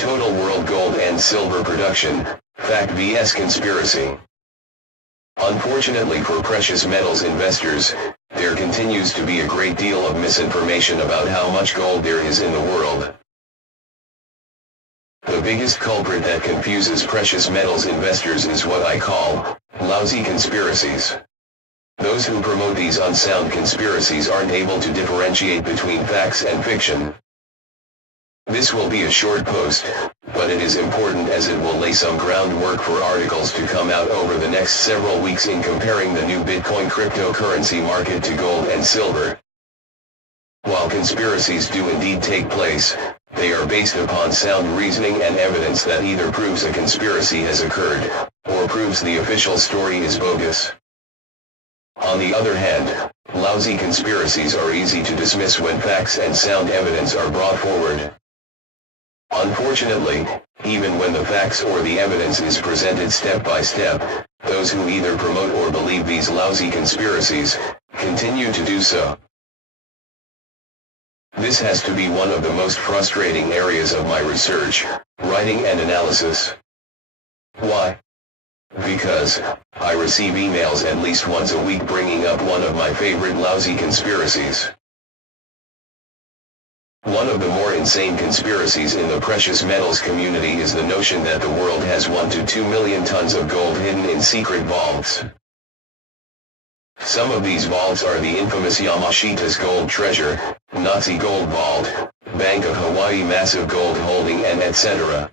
Total world gold and silver production, fact vs conspiracy. Unfortunately for precious metals investors, there continues to be a great deal of misinformation about how much gold there is in the world. The biggest culprit that confuses precious metals investors is what I call lousy conspiracies. Those who promote these unsound conspiracies aren't able to differentiate between facts and fiction. This will be a short post, but it is important as it will lay some groundwork for articles to come out over the next several weeks in comparing the new Bitcoin cryptocurrency market to gold and silver. While conspiracies do indeed take place, they are based upon sound reasoning and evidence that either proves a conspiracy has occurred, or proves the official story is bogus. On the other hand, lousy conspiracies are easy to dismiss when facts and sound evidence are brought forward. Unfortunately, even when the facts or the evidence is presented step by step, those who either promote or believe these lousy conspiracies continue to do so. This has to be one of the most frustrating areas of my research, writing and analysis. Why? Because I receive emails at least once a week bringing up one of my favorite lousy conspiracies. One of the more insane conspiracies in the precious metals community is the notion that the world has 1 to 2 million tons of gold hidden in secret vaults. Some of these vaults are the infamous Yamashita's Gold Treasure, Nazi Gold Vault, Bank of Hawaii Massive Gold Holding, and etc.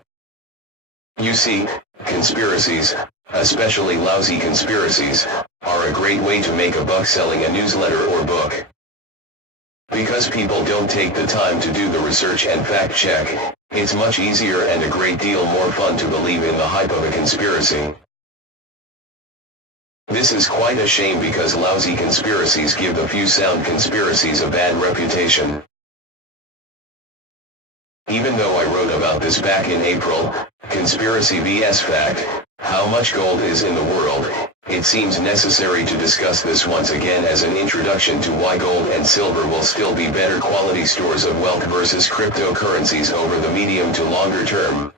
You see, conspiracies, especially lousy conspiracies, are a great way to make a buck selling a newsletter or book. Because people don't take the time to do the research and fact check, it's much easier and a great deal more fun to believe in the hype of a conspiracy. This is quite a shame because lousy conspiracies give the few sound conspiracies a bad reputation. Even though I wrote about this back in April, Conspiracy vs Fact, how much gold is in the world, it seems necessary to discuss this once again as an introduction to why gold and silver will still be better quality stores of wealth versus cryptocurrencies over the medium to longer term.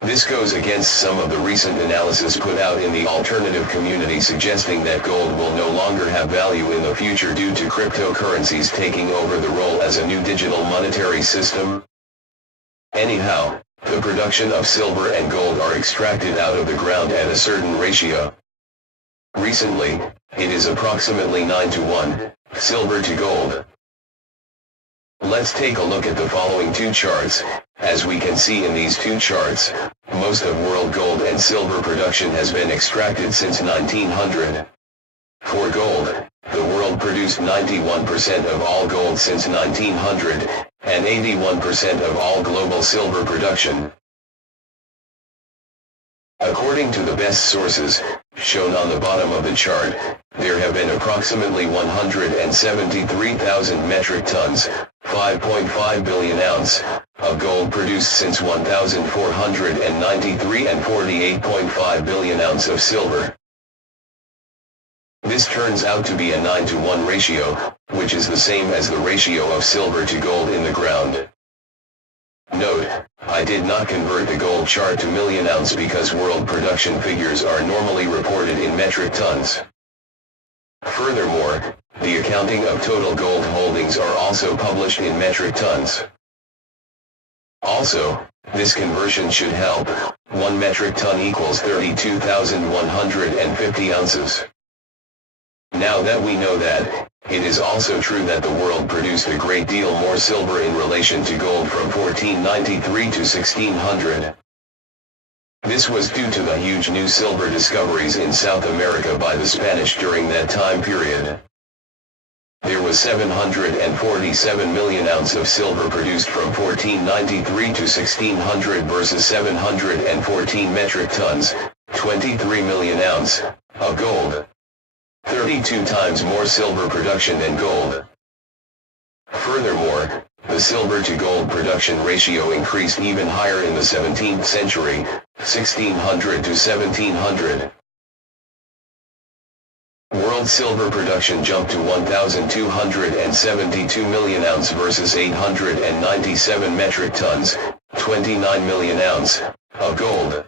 This goes against some of the recent analysis put out in the alternative community suggesting that gold will no longer have value in the future due to cryptocurrencies taking over the role as a new digital monetary system. Anyhow, the production of silver and gold are extracted out of the ground at a certain ratio. Recently, it is approximately 9 to 1, silver to gold. Let's take a look at the following two charts. As we can see in these two charts, most of world gold and silver production has been extracted since 1900. For gold, the world produced 91% of all gold since 1900, and 81% of all global silver production. According to the best sources, shown on the bottom of the chart, there have been approximately 173,000 metric tons, 5.5 billion ounce, of gold produced since 1,493 and 48.5 billion ounce of silver. This turns out to be a 9 to 1 ratio, which is the same as the ratio of silver to gold in the ground. Note, I did not convert the gold chart to million ounce because world production figures are normally reported in metric tons. Furthermore, the accounting of total gold holdings are also published in metric tons. Also, this conversion should help. 1 metric ton equals 32,150 ounces. Now that we know that, it is also true that the world produced a great deal more silver in relation to gold from 1493 to 1600. This was due to the huge new silver discoveries in South America by the Spanish during that time period. There was 747 million ounces of silver produced from 1493 to 1600 versus 714 metric tons, 23 million ounces, of gold. 32 times more silver production than gold. Furthermore, the silver to gold production ratio increased even higher in the 17th century, 1600 to 1700. World silver production jumped to 1,272 million ounces versus 897 metric tons, 29 million ounce of gold.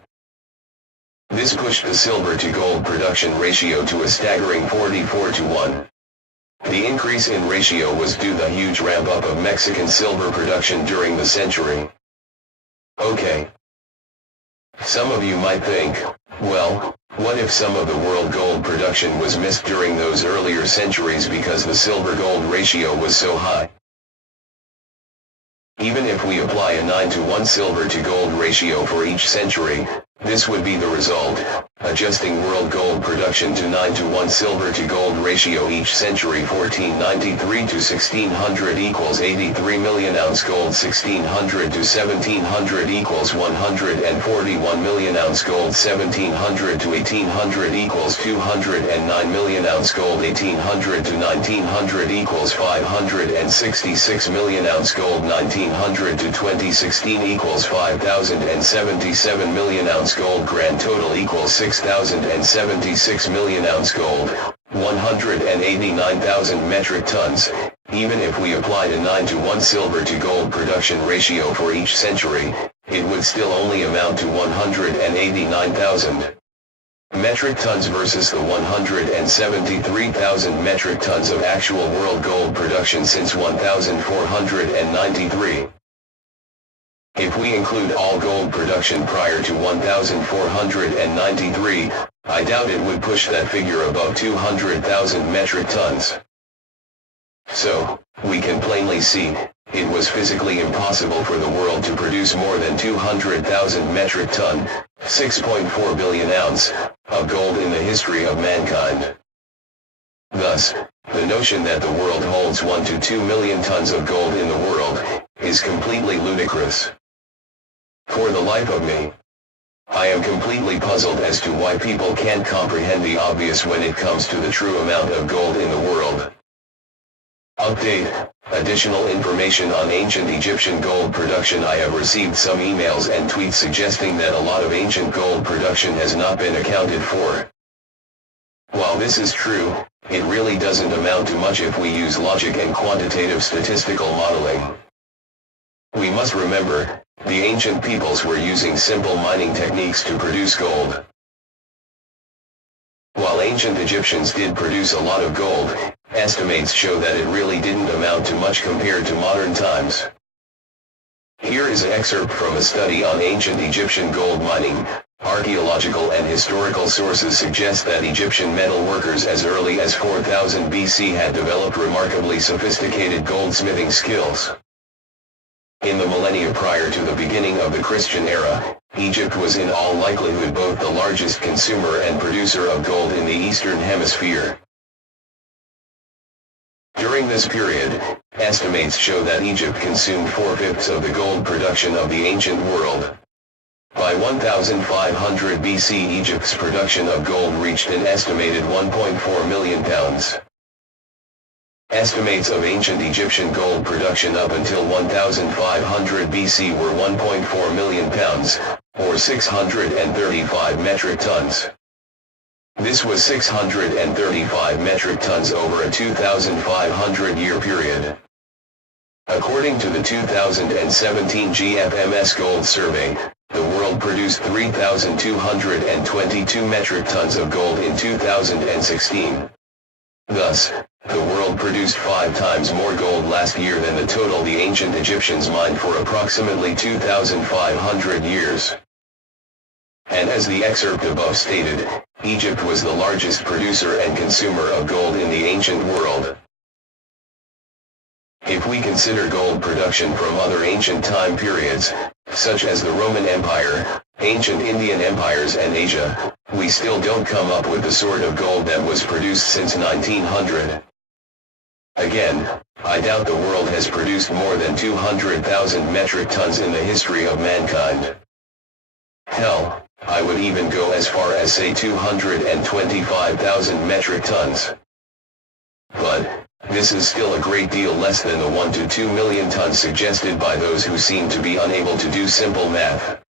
This pushed the silver to gold production ratio to a staggering 44-1. The increase in ratio was due to the huge ramp up of Mexican silver production during the century. Okay. Some of you might think, well, what if some of the world gold production was missed during those earlier centuries because the silver-gold ratio was so high? Even if we apply a 9-to-1 silver to gold ratio for each century, this would be the result. Adjusting world gold production to 9-to-1 silver to gold ratio each century, 1493 to 1600 equals 83 million ounce gold, 1600 to 1700 equals 141 million ounce gold, 1700 to 1800 equals 209 million ounce gold, 1800 to 1900 equals 566 million ounce gold, 1900 to 2016 equals 5077 million ounce gold, grand total equals 6,076 million ounce gold, 189,000 metric tons. Even if we applied a 9-to-1 silver to gold production ratio for each century, it would still only amount to 189,000 metric tons versus the 173,000 metric tons of actual world gold production since 1493. If we include all gold production prior to 1493, I doubt it would push that figure above 200,000 metric tons. So, we can plainly see, it was physically impossible for the world to produce more than 200,000 metric ton, 6.4 billion ounce, of gold in the history of mankind. Thus, the notion that the world holds 1 to 2 million tons of gold in the world, is completely ludicrous. For the life of me, I am completely puzzled as to why people can't comprehend the obvious when it comes to the true amount of gold in the world. Update: additional information on ancient Egyptian gold production. I have received some emails and tweets suggesting that a lot of ancient gold production has not been accounted for. While this is true, it really doesn't amount to much if we use logic and quantitative statistical modeling. We must remember, the ancient peoples were using simple mining techniques to produce gold. While ancient Egyptians did produce a lot of gold, estimates show that it really didn't amount to much compared to modern times. Here is an excerpt from a study on ancient Egyptian gold mining. Archaeological and historical sources suggest that Egyptian metal workers as early as 4000 BC had developed remarkably sophisticated goldsmithing skills. In the millennia prior to the beginning of the Christian era, Egypt was in all likelihood both the largest consumer and producer of gold in the Eastern Hemisphere. During this period, estimates show that Egypt consumed 4/5 of the gold production of the ancient world. By 1500 BC, Egypt's production of gold reached an estimated 1.4 million pounds. Estimates of ancient Egyptian gold production up until 1500 BC were 1.4 million pounds, or 635 metric tons. This was 635 metric tons over a 2,500-year period. According to the 2017 GFMS Gold Survey, the world produced 3,222 metric tons of gold in 2016. Thus, the world produced 5 times more gold last year than the total the ancient Egyptians mined for approximately 2,500 years. And as the excerpt above stated, Egypt was the largest producer and consumer of gold in the ancient world. If we consider gold production from other ancient time periods, such as the Roman Empire, ancient Indian empires and Asia, we still don't come up with the sort of gold that was produced since 1900. Again, I doubt the world has produced more than 200,000 metric tons in the history of mankind. Hell, I would even go as far as say 225,000 metric tons. But, this is still a great deal less than the 1 to 2 million tons suggested by those who seem to be unable to do simple math.